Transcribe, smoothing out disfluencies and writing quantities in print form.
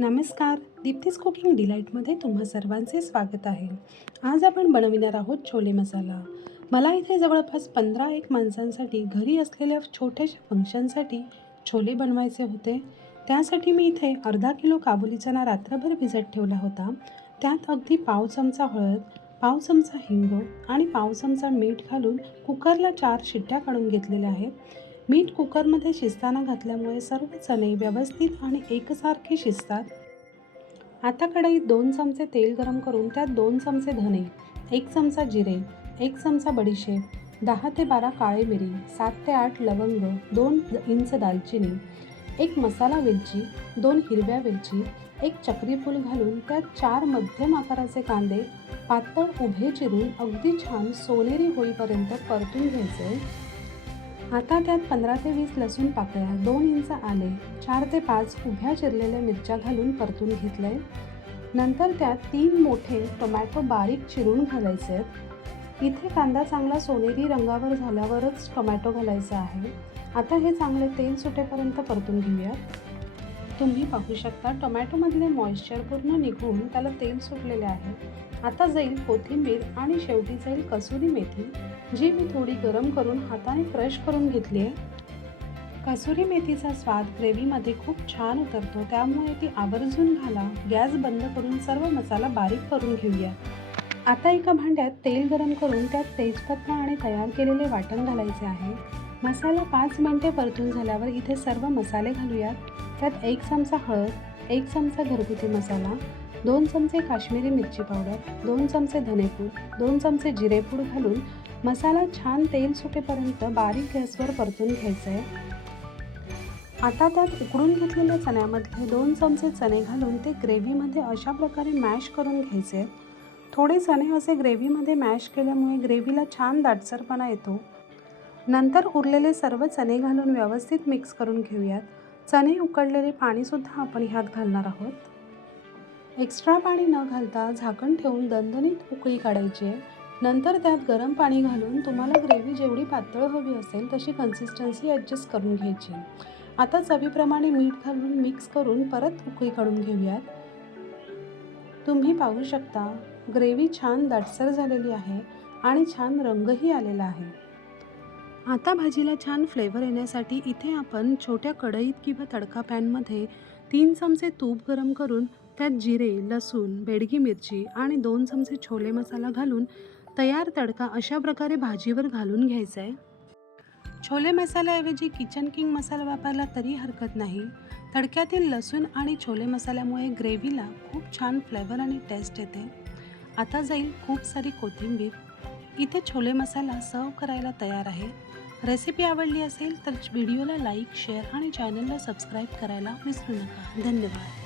नमस्कार, दीप्तीज कुकिंग डिलाईटमध्ये तुम्हा सर्वांचे स्वागत आहे. आज आपण बनविणार आहोत छोले मसाला. मला इथे जवळपास 15-1 माणसांसाठी घरी असलेल्या छोट्याशा फंक्शनसाठी छोले बनवायचे होते. त्यासाठी मी इथे अर्धा किलो काबुली चणा रात्रभर भिजत ठेवला होता. त्यात अगदी पाव चमचा हळद, पाव चमचा हिंग आणि पाव चमचा मीठ घालून कुकरला 4 शिट्ट्या काढून घेतलेल्या आहेत. मीठ कुकरमध्ये शिजताना घातल्यामुळे सर्व चणे व्यवस्थित आणि एकसारखे शिजतात. आता कढईत 2 चमचे तेल गरम करून त्यात 2 चमचे धने, 1 चमचा जिरे, 1 चमचा बडीशेप, 10 ते 12 काळे मिरी, 7 ते 8 लवंग, 2 इंच दालचिनी, 1 मसाला वेलची, 2 हिरव्या वेलची, 1 चक्री फूल घालून त्यात 4 मध्यम आकाराचे कांदे पातळ उभे चिरून अगदी छान सोनेरी होईपर्यंत परतून घ्यायचे. आता त्यात 15 ते 20 लसूण पाकळ्या, 2 इंच आले, 4 ते 5 उभ्या चिरलेल्या मिरच्या घालून परतून घेतले. नंतर त्यात 3 मोठे टोमॅटो बारीक चिरून घालायचे आहेत. इथे कांदा चांगला सोनेरी रंगावर झाल्यावरच टोमॅटो घालायचा आहे. आता हे चांगले तेल सुटेपर्यंत परतून घेऊयात. तुम्ही पाहू शकता टोमॅटोमधले मॉइश्चर पूर्ण निघून त्याला तेल सुटलेले आहे. आता जाईल कोथिंबीर आणि शेवटी जाईल कसुरी मेथी, जी मी थोडी गरम करून हाताने क्रश करून घेतली आहे. कसुरी मेथीचा स्वाद ग्रेव्हीमध्ये खूप छान उतरतो, त्यामुळे ती आवर्जून घाला. गॅस बंद करून सर्व मसाला बारीक करून घेऊया. आता एका भांड्यात तेल गरम करून त्यात तेजपत्ता आणि तयार केलेले वाटण घालायचे आहे. मसाला 5 मिनिटे परतून झाल्यावर इथे सर्व मसाले घालूयात. त्यात 1 चमचा हळद, 1 चमचा घरगुती मसाला, 2 चमचे काश्मीरी मिरची पावडर, 2 चमचे धनेपूड, 2 चमचे जिरेपूड घालून मसाला छान तेल सुटेपर्यंत बारीक गॅसवर परतून घ्यायचा आहे. आता त्यात उकडून घेतलेल्या चण्यामधले 2 चमचे चणे घालून ते ग्रेव्हीमध्ये अशा प्रकारे मॅश करून घ्यायचे. थोडे चणे असे ग्रेव्हीमध्ये मॅश केल्यामुळे ग्रेव्हीला छान दाटसरपणा येतो. नंतर उरलेले सर्व चणे घालून व्यवस्थित मिक्स करून घेऊयात. चणे उकडलेले पाणीसुद्धा आपण ह्यात घालणार आहोत. एक्स्ट्रा पाणी न घालता झाकण ठेवून दणदणीत उकळी काढायची आहे. नंतर त्यात गरम पाणी घालून तुम्हाला ग्रेव्ही जेवढी पातळ हवी असेल तशी कन्सिस्टन्सी ॲडजस्ट करून घ्यायची. आता चवीप्रमाणे मीठ घालून मिक्स करून परत उकळी काढून घेऊयात. तुम्ही पाहू शकता ग्रेव्ही छान दाटसर झालेली आहे आणि छान रंगही आलेला आहे. आता भाजीला छान फ्लेवर येण्यासाठी इथे आपण छोट्या कढईत किंवा तडका पॅनमध्ये 3 चमचे तूप गरम करून त्यात जिरे, लसूण, बेडगी मिरची आणि 2 चमचे छोले मसाला घालून तयार तडका अशा प्रकारे भाजीवर घालून घ्यायचा आहे. छोले मसाल्याऐवजी किचन किंग मसाला वापरला तरी हरकत नाही. तडक्यातील लसूण आणि छोले मसाल्यामुळे ग्रेव्हीला खूप छान फ्लेवर आणि टेस्ट येते. आता जाईल खूप सारी कोथिंबीर. इथे छोले मसाला सर्व करायला तयार आहे. रेसिपी आवडली असेल तर व्हिडिओला लाईक, शेअर आणि चॅनलला सबस्क्राईब करायला विसरू नका. धन्यवाद.